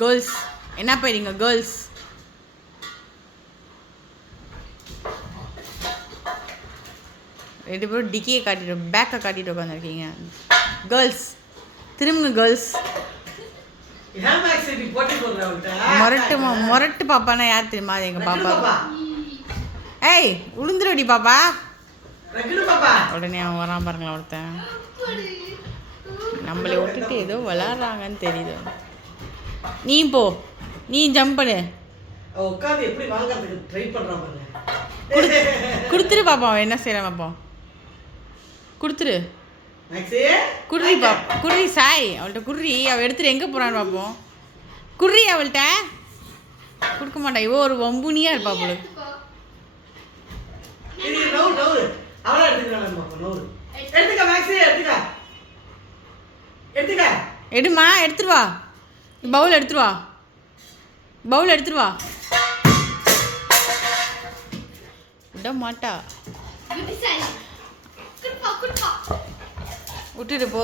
Girls என்ன போயிருங்க girls? ரெண்டு பேரும் டிக்கியை காட்டிட்டு பேக்கை காட்டிட்டு உட்காந்துருக்கீங்க. கேர்ள்ஸ் திரும்புங்க கேர்ள்ஸ். மொரட்டு பாப்பானா யார் தெரியுமா? அது எங்கள் பாப்பா. ஏய் உளுந்துருடி பாப்பா. உடனே அவன் வரான் பாருங்களா ஒருத்தன். நம்மளை விட்டுட்டு ஏதோ விளாட்றாங்கன்னு தெரியுது. நீ போ, நீ ஜம்ப் பண்ணு. கொடுத்துரு பாப்பா. அவன் என்ன செய்யறான் பாப்போம். கொடுத்துரு குர்ரி பாப்பா. குர்ரி சாய் அவள்கிட்ட குர்ரி. அவள் எடுத்துட்டு எங்கே போகிறான்னு பார்ப்போம். குர்ரி அவள்கிட்ட கொடுக்க மாட்டா. இவோ ஒரு வம்புனியாக இருப்பா போல. எடுமா எடுத்துருவா. பவுல் எடுத்துருவா. பவுல் எடுத்துருவா. விட மாட்டா. விட்டுட்டு போதும்.